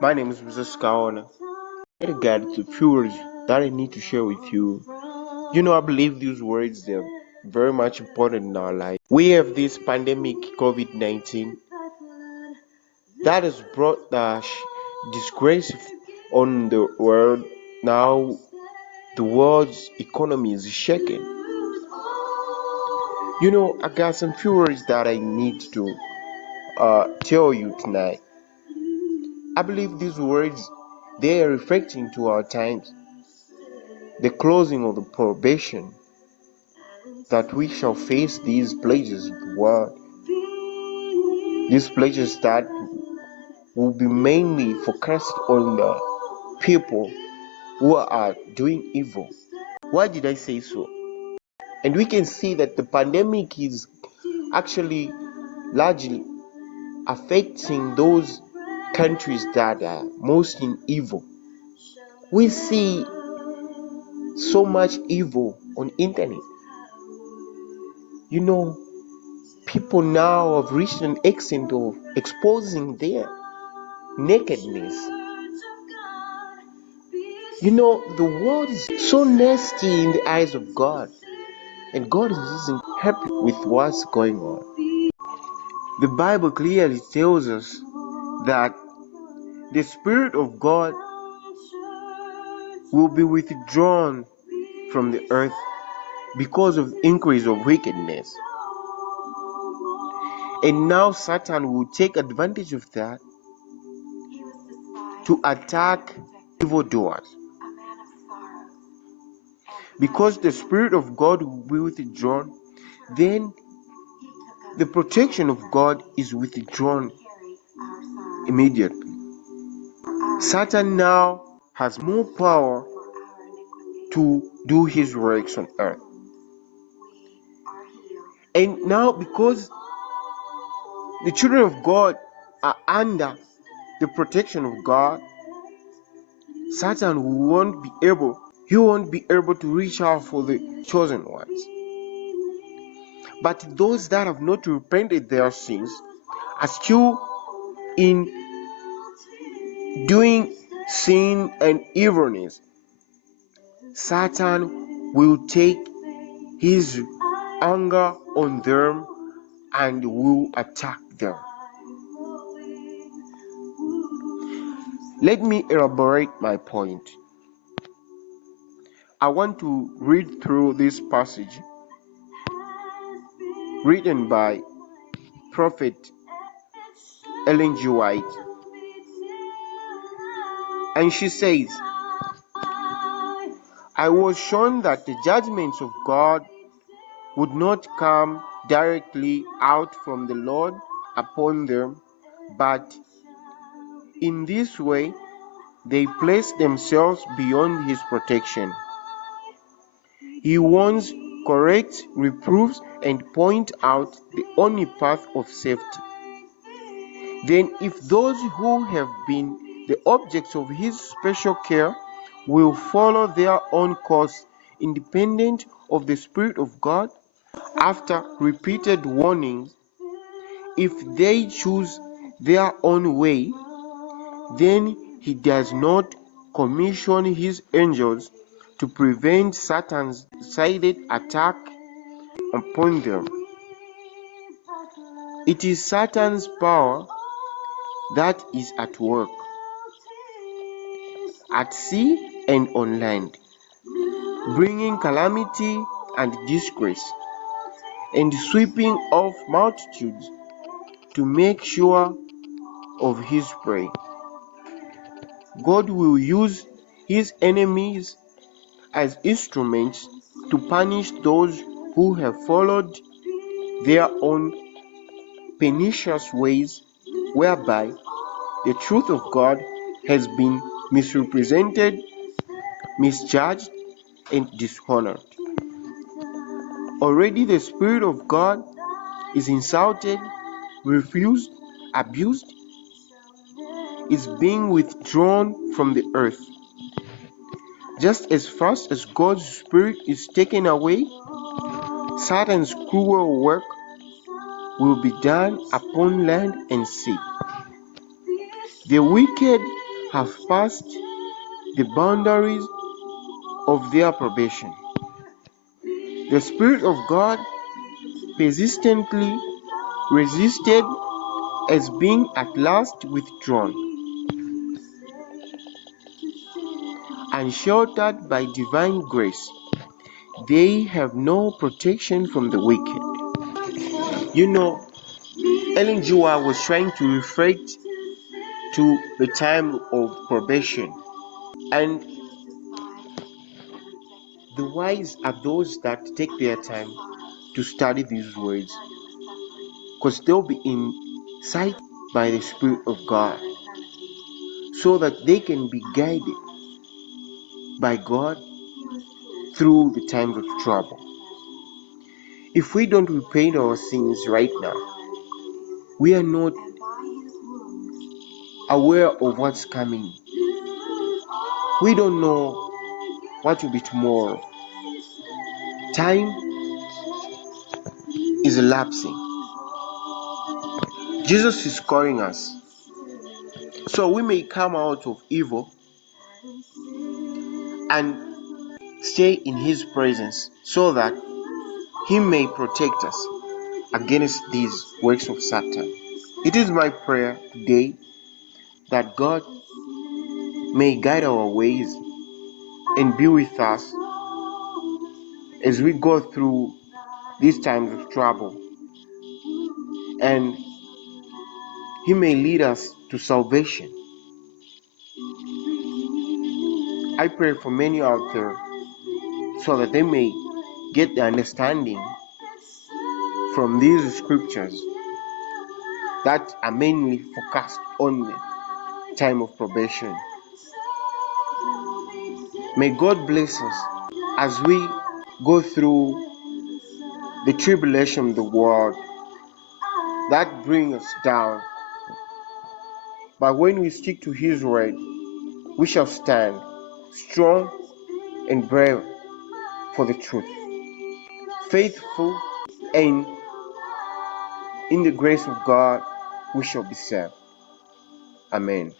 My name is Mr. Skaona. I got a few words that I need to share with you. I believe these words they're very much important in our life. We have this pandemic COVID-19 that has brought the disgrace on the world. Now the world's economy is shaken. I got some few words that I need to tell you tonight. I believe these words they are reflecting to our times, the closing of the probation, that we shall face these plagues of the world. These plagues that will be mainly focused on the people who are doing evil. Why did I say so? And we can see that the pandemic is actually largely affecting those countries that are most in evil. We see so much evil on internet. People now have reached an extent of exposing their nakedness. The world is so nasty in the eyes of God, and God isn't happy with what's going on. The Bible clearly tells us that the Spirit of God will be withdrawn from the earth because of increase of wickedness. And now Satan will take advantage of that to attack evildoers. Because the Spirit of God will be withdrawn, then the protection of God is withdrawn immediately. Satan now has more power to do his works on earth. And now, because the children of God are under the protection of God, Satan won't be able to reach out for the chosen ones. But those that have not repented their sins are still in doing sin and evilness. Satan will take his anger on them and will attack them. Let me elaborate my point. I want to read through this passage written by Prophet Ellen G. White. And she says, I was shown that the judgments of God would not come directly out from the Lord upon them, but in this way they place themselves beyond his protection. He warns, corrects, reproves, and points out the only path of safety. Then if those who have been the objects of his special care will follow their own course independent of the Spirit of God, after repeated warnings, if they choose their own way, then he does not commission his angels to prevent Satan's decided attack upon them. It is Satan's power that is at work, at sea and on land, bringing calamity and disgrace, and sweeping off multitudes to make sure of his prey. God will use his enemies as instruments to punish those who have followed their own pernicious ways, whereby the truth of God has been misrepresented, misjudged, and dishonored. Already the Spirit of God is insulted, refused, abused, is being withdrawn from the earth. Just as fast as God's Spirit is taken away, Satan's cruel work will be done upon land and sea. The wicked have passed the boundaries of their probation. The Spirit of God persistently resisted as being at last withdrawn and sheltered by divine grace. They have no protection from the wicked. You know, Ellen G. White was trying to refer to the time of probation, and the wise are those that take their time to study these words, because they'll be incited by the Spirit of God so that they can be guided by God through the times of trouble. If we don't repent our sins right now, we are not aware of what's coming. We don't know what will be tomorrow. Time is elapsing. Jesus is calling us. So we may come out of evil and stay in His presence so that He may protect us against these works of Satan. It is my prayer today that God may guide our ways and be with us as we go through these times of trouble, and He may lead us to salvation. I pray for many out there so that they may get the understanding from these scriptures that are mainly focused on the time of probation. May God bless us as we go through the tribulation of the world that bring us down. But when we stick to His word, we shall stand strong and brave for the truth, faithful, and in the grace of God we shall be saved. Amen.